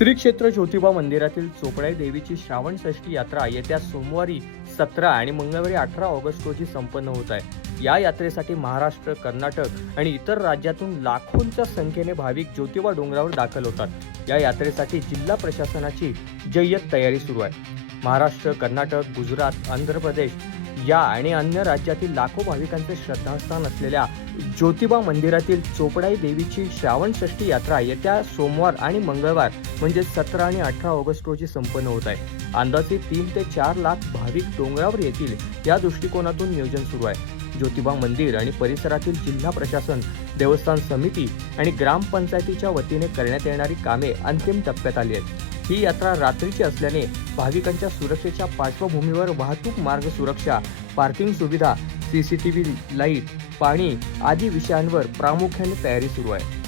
श्री क्षेत्र ज्योतिबा मंदिरातील चोपडाई देवीची श्रावण षष्ठी यात्रा येत्या सोमवारी 17 आणि मंगळवारी 18 ऑगस्ट रोजी संपन्न होत आहे। या यात्रेसाठी महाराष्ट्र, कर्नाटक आणि इतर राज्यातून लाखोंच्या संख्येने भाविक ज्योतिबा डोंगरावर दाखल होतात। या यात्रेसाठी जिल्हा प्रशासनाची जय्यत तयारी सुरू आहे। महाराष्ट्र, कर्नाटक, गुजरात, आंध्र प्रदेश या आणि अन्य राज्यातील लाखो भाविकांचे श्रद्धास्थान असलेल्या ज्योतिबा मंदिरातील चोपडाई देवीची श्रावण षष्ठी यात्रा येत्या सोमवार आणि मंगळवार म्हणजे 17 आणि 18 ऑगस्ट रोजी संपन्न होत आहे। अंदाजे 3 ते 4 लाख भाविक डोंगरावर येतील या दृष्टिकोनातून नियोजन सुरू आहे। ज्योतिबा मंदिर आणि परिसरातील जिल्हा प्रशासन, देवस्थान समिती आणि ग्रामपंचायतीच्या वतीने करण्यात येणारी कामे अंतिम टप्प्यात आली आहेत। ही यात्रा रात्रीची असल्याने भाविकांच्या सुरक्षेच्या पार्श्वभूमीवर वाहतूक मार्ग सुरक्षा, पार्किंग सुविधा, CCTV लाईट, पाणी आदी विषयांवर प्रामुख्याने तयारी सुरू आहे।